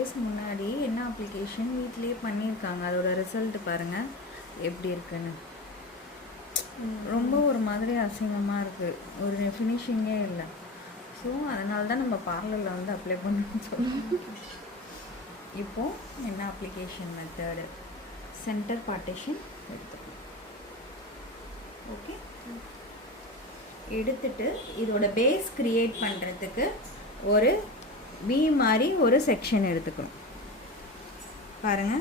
Days முன்னாடி என்ன application வீட்டிலேயே பண்ணியிருக்காங்க. அதோட ரிசல்ட் பாருங்கள் எப்படி இருக்குன்னு. ரொம்ப ஒரு மாதிரி அசிங்கமாக இருக்குது, ஒரு ஃபினிஷிங்கே இல்லை. ஸோ அதனால தான் நம்ம பார்லரில் வந்து அப்ளை பண்ணணும்னு சொல்லுவோம். இப்போது என்ன அப்ளிகேஷன் மெத்தடு, சென்டர் பார்ட்டிஷன் எடுத்துக்கணும். ஓகே, எடுத்துட்டு இதோட பேஸ் கிரியேட் பண்ணுறதுக்கு ஒரு வி மாதிரி ஒரு செக்ஷன் எடுத்துக்கணும். பாருங்க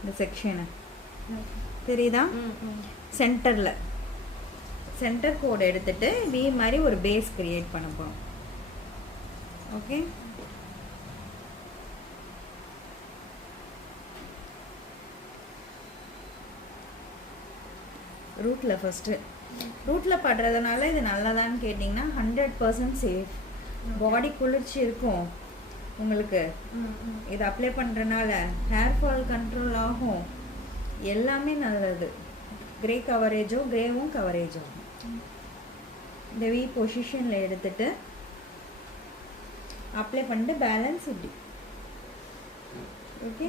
இந்த செக்ஷனை தெரியுதா? சென்டரில் சென்டர் கோடு எடுத்துட்டு வி மாதிரி ஒரு பேஸ் கிரியேட் பண்ண போகிறோம். ஓகே, ரூட்டில் ஃபஸ்ட்டு ரூட்டில் படுறதுனால இது நல்லதான்னு கேட்டிங்கன்னா 100% சேஃப். பாடி குளிர்ச்சி இருக்கும் உங்களுக்கு. இது அப்ளை பண்ணுறதுனால ஹேர் ஃபால் கண்ட்ரோல் ஆகும், எல்லாமே நல்லது. கிரே கிரேவும் கவரேஜ் ஆகும். இந்த வி பொசிஷனில் எடுத்துட்டு அப்ளை பண்ணிட்டு பேலன்ஸ் இப்படி. ஓகே,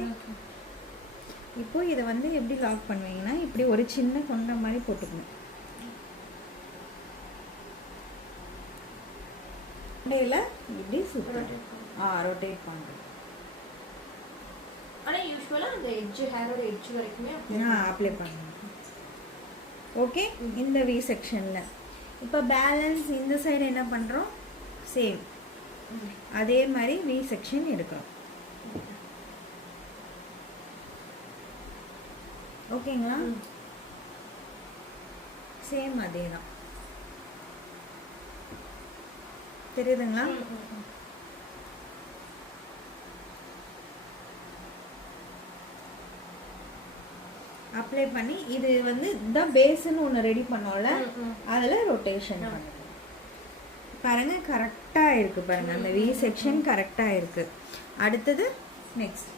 இப்போ இதை வந்து எப்படி லாக் பண்ணுவீங்கன்னா இப்படி ஒரு சின்ன கொண்ட மாதிரி போட்டுக்கணும். கொண்டையில் இப்படி ரொட்டேட் பண்ணுறோம். ஆனால் யூஸ்வலாக அந்த ஹேரோட எட்ஜ் வரைக்குமே அப்ளை பண்ணணும். ஓகே, இந்த வி செக்ஷனில் இப்போ பேலன்ஸ் இந்த சைடு என்ன பண்ணுறோம், சேம் அதே மாதிரி வி செக்ஷன் எடுக்கிறோம். ஓகேங்களா? சேம் அதே தான், தெரியுதுங்களா? அப்ளை பண்ணி இது வந்து இதுதான் பேஸ்ன்னு ஒன்று ரெடி பண்ணோம்ல, அதில் ரொட்டேஷன் பண்ணுங்க. பாருங்க கரெக்டாக இருக்குது. பாருங்க அந்த வி செக்ஷன் கரெக்டாக இருக்குது. அடுத்தது நெக்ஸ்ட்